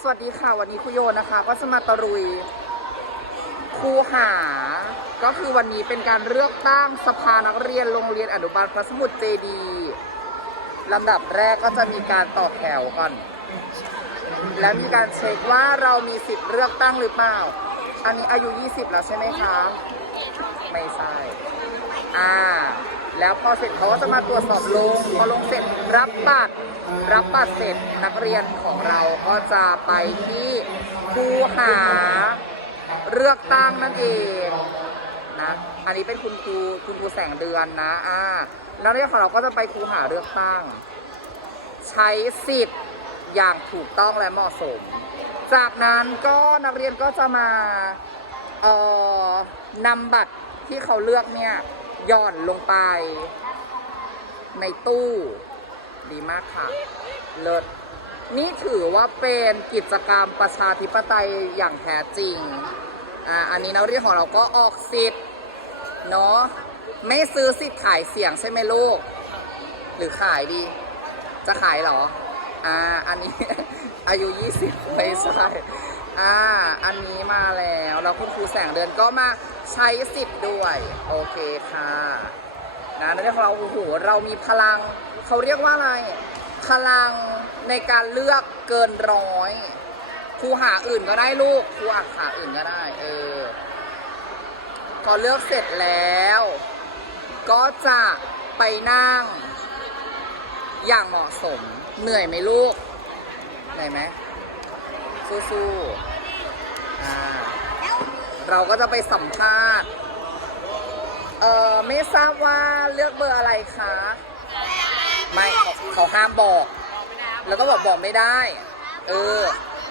สวัสดีค่ะวันนี้ครูโยนะคะ ก็จะมาตะรุยครูหา ก็คือวันนี้เป็นการเลือกตั้งสภานักเรียนโรงเรียนอนุบาลพระสมุทรเจดีลำดับแรกก็จะมีการต่อแถวก่อน แล้วมีการเช็คว่าเรามีสิทธิ์เลือกตั้งหรือเปล่า อันนี้อายุ 20 แล้วใช่ไหมคะ ไม่ใช่อ่า แล้วพอเสร็จเขาก็จะมาตรวจสอบลงพอลงเสร็จรับบัตรรับบัตรเสร็จนักเรียนของเราก็จะไปที่คูหาเลือกตั้งนั่นเองนะอันนี้เป็นคุณครูคุณครูแสงเดือนนะอ่าแล้วเรียนของเราก็จะไปคูหาเลือกตั้ง ใช้สิทธิ์อย่างถูกต้องและเหมาะสม จากนั้นก็นักเรียนก็จะมาเอ่อนำบัตรที่เขาเลือกเนี่ย หย่อนลงไป ในตู้ ดีมากค่ะ เลิศนี่ถือว่าเป็นกิจกรรมประชาธิปไตยอย่างแท้จริง อ่า อันนี้นักเรียนของเราก็ออกสิทธิ์เนาะ ไม่ซื้อสิทธิ์ขายเสียงใช่ไหมลูก หรือขายดี จะขายหรอ อ่า อันนี้ อายุ 20 ไม่ใช่ อ่า อันนี้มาแล้ว แล้วคุณครูแสงเดือนก็มา ใช้สิทธิ์ด้วย โอเคค่ะนะในเรื่องของเราโอ้โหเรามีพลัง เขาเรียกว่าอะไร พลังในการเลือกเกินร้อยครูหาอื่นก็ได้ลูกครูอ่านหาอื่นก็ได้ เออพอเลือกเสร็จแล้ว ก็จะไปนั่ง อย่างเหมาะสมเหนื่อยไหมลูกเหนื่อยไหมสู้ๆอ่า เราก็จะไปสัมภาษณ์เออไม่ทราบว่าเลือกเบอร์อะไรคะไม่เขาเขาห้ามบอก แล้วก็บอกบอกไม่ได้ เออ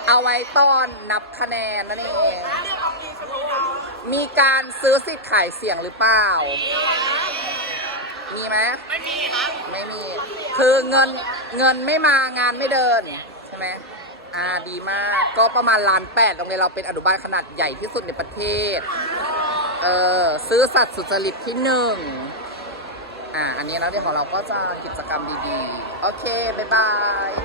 เอาไว้ตอนนับคะแนนนั่นเองมีการซื้อสิทธิ์ขายเสียงหรือเปล่า มีไหมไม่มีครับ ไม่มี คือเงินเงินไม่มางานไม่เดินใช่ไหม อ่าดีมากก็ประมาณล้านแปดโรงเรียนเราเป็นอนุบาลขนาดใหญ่ที่สุดในประเทศ เออซื้อสัตว์สุจริตที่หนึ่งอ่าอันนี้นะเรื่องของเราก็จะกิจกรรมดีๆ โอเค บ๊ายบาย